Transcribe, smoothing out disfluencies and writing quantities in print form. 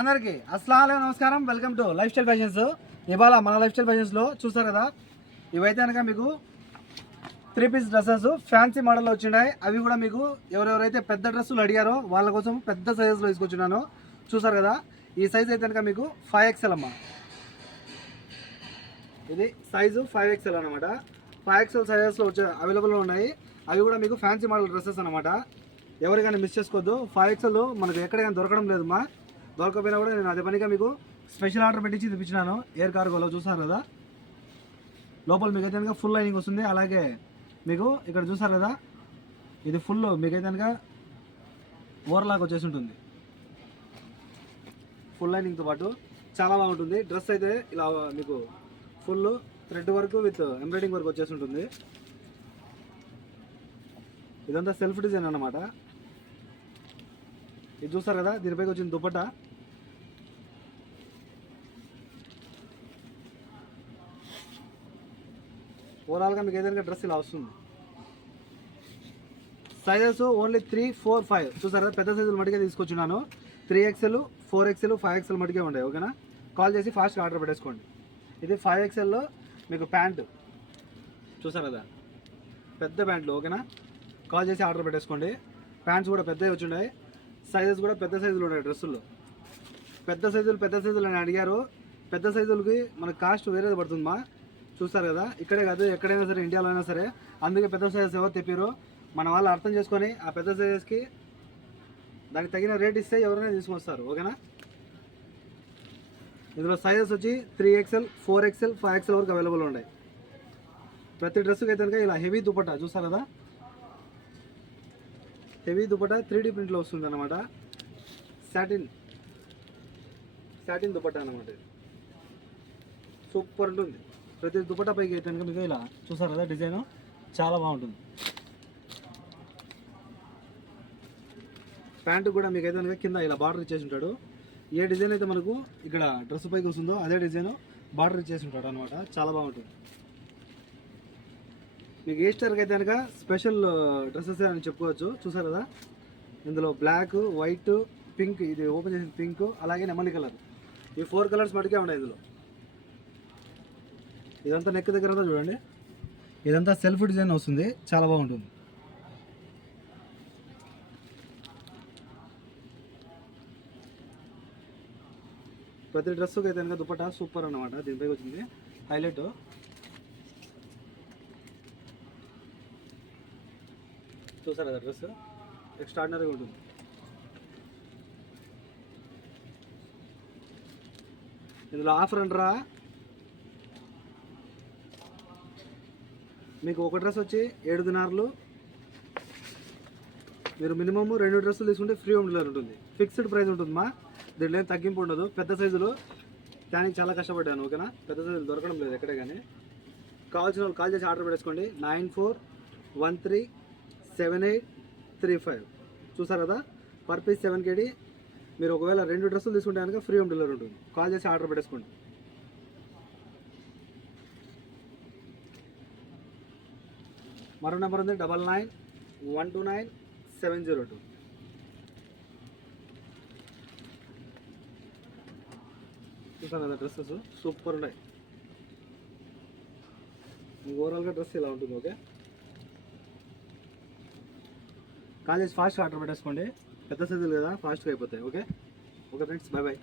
అందరికీ అస్సలాము నమస్కారం. Welcome to life style fashions. ఇవాళ మన లైఫ్ స్టైల్ ఫ్యాషన్స్లో చూస్తారు కదా, ఇవైతే కనుక మీకు 3 పీస్ డ్రెస్సెస్ ఫ్యాన్సీ మోడల్లో వచ్చినాయి. అవి కూడా మీకు ఎవరెవరైతే పెద్ద డ్రెస్సులు అడిగారో వాళ్ళ కోసం పెద్ద సైజెస్లో తీసుకొచ్చున్నాను. చూసారు కదా, ఈ సైజ్ అయితే కనుక మీకు 5XL అమ్మ. ఇది సైజు 5XL అనమాట. 5XL సైజెస్లో వచ్చే అవైలబుల్లో ఉన్నాయి. అవి కూడా మీకు ఫ్యాన్సీ మోడల్ డ్రెస్సెస్ అనమాట. ఎవరికైనా మిస్ చేసుకోవద్దు. 5XL మనకు ఎక్కడికైనా దొరకడం లేదు మా. దొరకపోయినా కూడా నేను అదే పనిగా మీకు స్పెషల్ ఆర్డర్ పెట్టించి తెప్పించినాను. ఎయిర్ కార్గోలో చూసారు కదా, లోపల మీకైతే కనుక ఫుల్ లైనింగ్ వస్తుంది. అలాగే మీకు ఇక్కడ చూసారు కదా, ఇది ఫుల్ మీకైతే కనుక ఓవర్లాక్ వచ్చేసి ఉంటుంది. ఫుల్ లైనింగ్తో పాటు చాలా బాగుంటుంది. డ్రెస్ అయితే ఇలా మీకు full thread work with embroidering work వచ్చేసి ఉంటుంది. ఇదంతా సెల్ఫ్ డిజైన్ అన్నమాట. ఇది చూస్తారు కదా, దీనిపైకి వచ్చిన దుపట్టా. ఓవరాల్గా మీకు ఏదైనా డ్రెస్ ఇలా వస్తుంది. సైజెస్ ఓన్లీ 3, 4, 5 చూసారు కదా, పెద్ద సైజులు మటుకే తీసుకొచ్చున్నాను. 3XL, 4XL, 5XL మటుకే ఉంటాయి. ఓకేనా, కాల్ చేసి ఫాస్ట్గా ఆర్డర్ పెట్టేసుకోండి. ఇది 5XLలో మీకు ప్యాంటు చూసారు కదా, పెద్ద ప్యాంట్లు. ఓకేనా, కాల్ చేసి ఆర్డర్ పెట్టేసుకోండి. ప్యాంట్స్ కూడా పెద్దవి వచ్చున్నాయి. సైజెస్ కూడా పెద్ద సైజులు ఉన్నాయి. డ్రెస్సుల్లో పెద్ద సైజులు అని అడిగారు. పెద్ద సైజులకి మనకు కాస్ట్ వేరేది పడుతుందమ్మా. చూస్తారు కదా, ఇక్కడే కాదు ఎక్కడైనా సరే, ఇండియాలో అయినా సరే. అందుకే పెద్ద సైజెస్ ఎవరు తెప్పారు, మన వాళ్ళు అర్థం చేసుకొని ఆ పెద్ద సైజెస్కి దానికి తగిన రేట్ ఇస్తే ఎవరైనా తీసుకొస్తారు. ఓకేనా, ఇందులో సైజెస్ వచ్చి 3XL, 4XL, 5XL వరకు అవైలబుల్ ఉన్నాయి. ప్రతి డ్రెస్కి అయితే ఇలా హెవీ దుపట్టా చూస్తారు కదా, హెవీ దుపట్టా 3D ప్రింట్లో వస్తుంది అనమాట. సాటిన్ దుపట్టా అనమాట. సూపర్ ఉంటుంది. ప్రతి దుపట్టా పైకి అయితే కనుక మీకు ఇలా చూసారు కదా, డిజైన్ చాలా బాగుంటుంది. ప్యాంటు కూడా మీకు అయితే కనుక కింద ఇలా బార్డర్ ఇచ్చేసి ఉంటాడు. ఏ డిజైన్ అయితే మనకు ఇక్కడ డ్రెస్ పైకి వస్తుందో అదే డిజైన్ బార్డర్ ఇచ్చేసి ఉంటాడు అనమాట. చాలా బాగుంటుంది. మీకు ఈస్టర్కి అయితే కనుక స్పెషల్ డ్రెస్సెస్ అని చెప్పుకోవచ్చు. చూసారు కదా, ఇందులో బ్లాక్, వైట్, పింక్, ఇది ఓపెన్ చేసిన పింక్, అలాగే నెమలి కలర్, ఈ 4 కలర్స్ మటుకే ఉన్నాయి ఇందులో. ఇదంతా నెక్ దగ్గర అంతా చూడండి, ఇదంతా సెల్ఫ్ డిజైన్ వస్తుంది. చాలా బాగుంటుంది. ప్రతి డ్రెస్సుకి అయితే కనుక దుపట్టా సూపర్ అన్నమాట. దీనిపైకి వచ్చింది హైలైట్. చూసారు కదా, డ్రెస్ ఎక్స్ట్రాడినరీగా ఉంటుంది. ఇందులో ఆఫర్ అంటారా, మీకు ఒక డ్రెస్ వచ్చి 7 దినార్లు. మీరు మినిమమ్ 2 డ్రెస్సులు తీసుకుంటే ఫ్రీ హోమ్ డెలివరీ ఉంటుంది. ఫిక్స్డ్ ప్రైస్ ఉంటుందమ్మా, దీంట్లో ఏం తగ్గింపు ఉండదు. పెద్ద సైజులు దానికి చాలా కష్టపడ్డాను. ఓకేనా, పెద్ద సైజులు దొరకడం లేదు ఎక్కడే. కానీ కావాల్సిన వాళ్ళు కాల్ చేసి ఆర్డర్ పెట్టేసుకోండి. 94137835. చూసారు కదా, పర్ పీస్ 7 KD. మీరు ఒకవేళ 2 డ్రెస్సులు తీసుకుంటే కనుక ఫ్రీ హోమ్ డెలివరీ ఉంటుంది. కాల్ చేసి ఆర్డర్ పెట్టేసుకోండి. మరో నెంబర్ ఉంది 99129702. చూసాను కదా, డ్రెస్సెస్ సూపర్ ఉన్నాయి. ఓవరాల్గా డ్రెస్ ఇలా ఉంటుంది. ఓకే, కాల్ చేసి ఫాస్ట్గా ఆర్డర్ పెట్టేసుకోండి. పెద్ద సైజులు కదా, ఫాస్ట్గా అయిపోతాయి. Okay friends, bye.